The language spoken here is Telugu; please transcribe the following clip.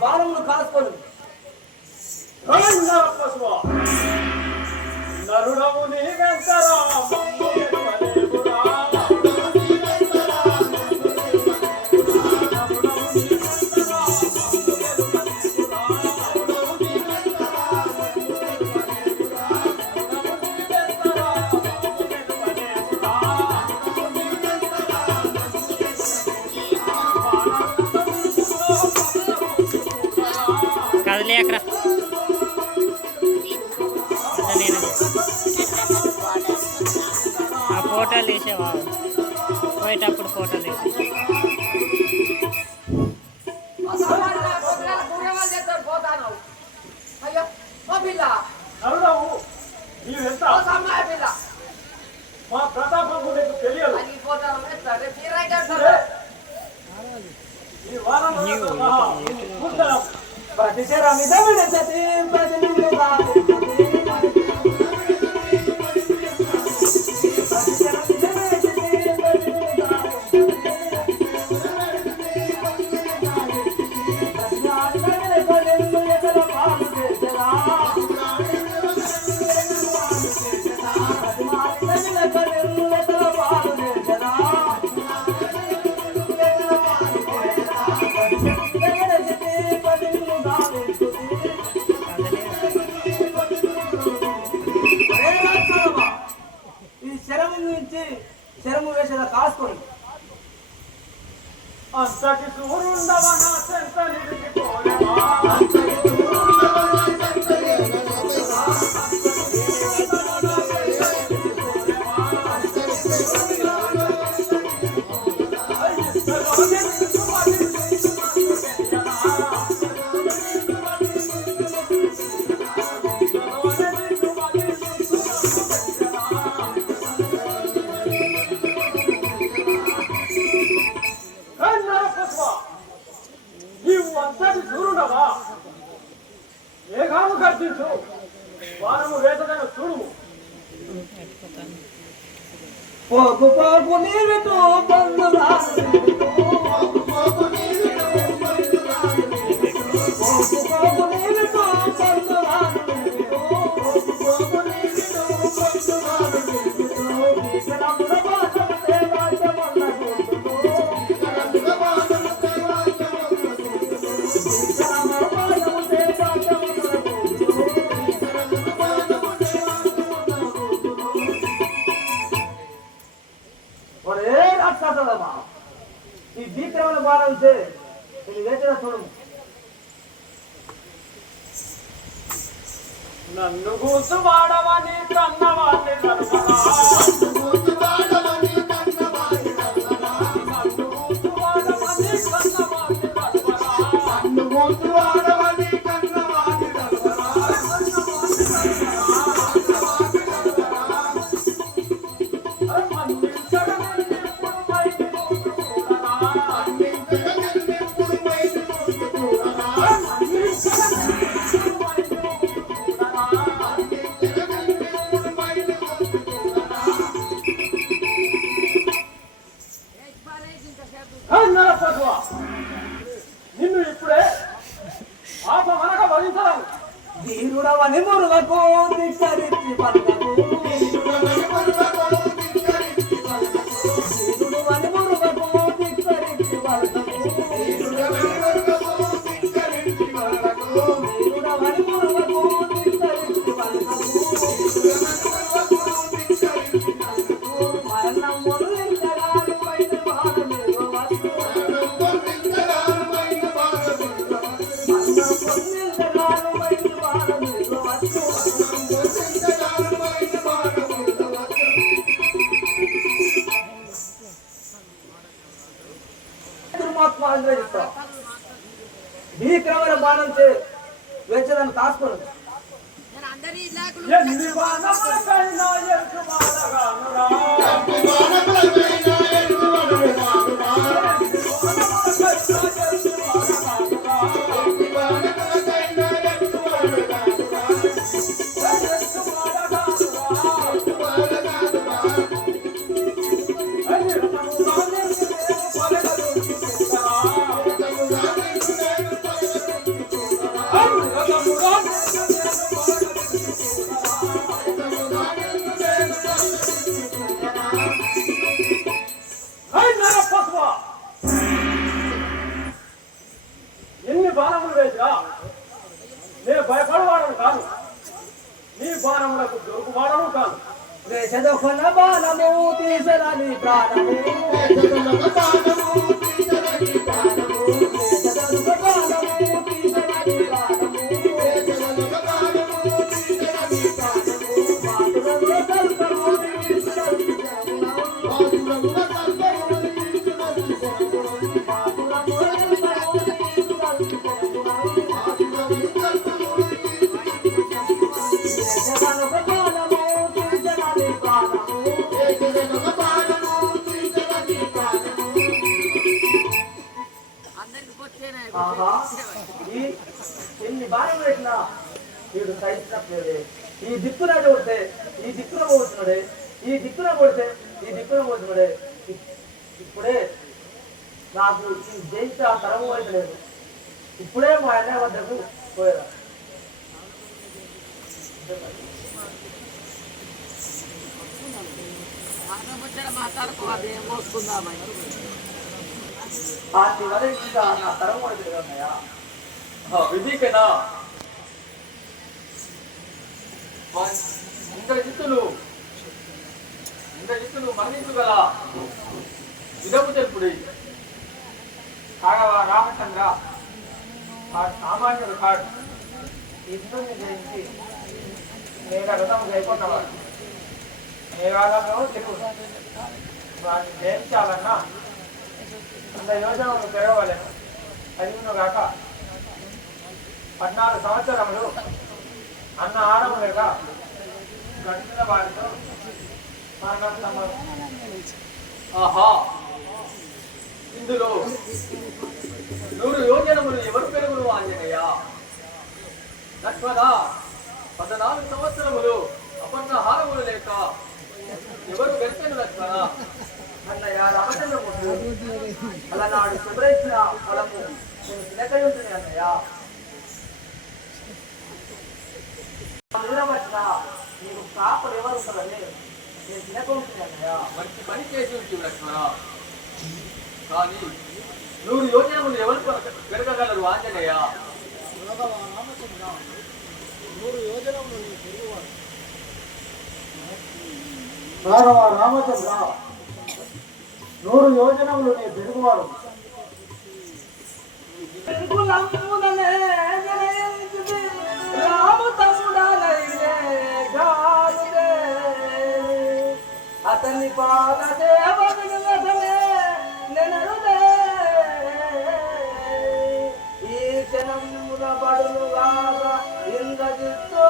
బాణములు కాసుకొని నరుడము నీవెంతరా అక్కడ నేను ఆ ఫోటోలు తీసేవా పోయేటప్పుడు ఫోటోలు తీసే మా ప్రతాపం తెలియదు ప్రతిచర మిదమిడ సతి ప్రతినిధిగా శరము వేసేలా కాసుకొని అంతటి సూరుండవా నా సెంత నిలిచిపోలేవా మేఘాము గర్జించు వానము వేసదన చూడుము పోపు పోపు నీవితో ఈ దీక్షమైన బాణం ఇచ్చే నేను వేసిన చూడము నన్ను కూసు వాడవని కన్నవాణ్ణి నిన్ను ఇప్పుడే ఆపమనక భరించరాను ధీరుడవని మురులకు ధిక్కరించి పలుకకు ధీరుడవని మురులకు ధిక్కరించి పలుకకు భీకరమైన బాణంతో వేచదాన్ని కాసుకోండి ఎన్ని బాణములకైనా ఎరుకు బాణగానురా తీర్చరాని ప్రాణము తీర్చరాని ప్రాణము తీర్చరాని ప్రాణము తీర్చరాని ప్రాణము తీర్చరాని ప్రాణము తీర్చరాని ప్రాణము మాతురముల కల్పము తీర్చరాని ప్రాణము మాతురముల కల్పము తీర్చరాని ప్రాణము మాతురముల కల్పము తీర్చరాని ప్రాణము మాతురముల కల్పము ఎన్ని బాణం పెట్టినా వీడు సహించట్లేదే. ఈ దిక్కున కొడితే ఈ దిక్కున పోతున్నాడే, ఈ దిక్కున కొడితే ఈ దిక్కున పోతున్నాడే. ఇప్పుడే నాకు ఈ జయించే ఆ తరము అయితే లేదు. ఇప్పుడే మా అన్నయ్య వద్దకు పోయారా. నా తరం అయితే అన్నయ్య విధికనా ఇంద్రజిత్తులు మరణించుగల విధము తెలుపుడి. కాగవ రామచంద్ర సామాన్యుడు కాడు. ఇంద్రుని జయించి నేను రథం అయిపోతావాడు. మేఘాలలో తెలుగు వాడిని జయించాలన్నా 100 యోజనలు పెరగవలేను. అదిను గాక 14 సంవత్సరములు అన్న ఆడములుగా గడిచిన వారితో మరణం సంభవం. ఆహా, ఇందులో 100 యోజనములు ఎవరు పెరుగును ఆంజనేయ? లక్ష్మణ 14 సంవత్సరములు అపర్ణహారములు లేక ఎవరు వెళ్తాను లక్ష్మణ? అన్నయ్య రామచంద్రమూర్తి అలనాడు శుభ్రించిన ఫలము నేను తినకై ఉంటుంది అన్నయ్య. వచ్చిన నీకు కాపలు ఎవరు ఉంటారని నేను తినక ఉంటుంది అన్నయ్య. మంచి పని చేసి ఉంటుంది లక్ష్మణ. కానీ 100 యోజనములు ఎవరు పెరగగలరు ఆంజనేయ? రామచంద్ర 100 యోజనములు నీ పెరుగువాడు. అతని పాదదేవనే ఈ క్షణముల పడులుగా ఇంద్రజిత్తు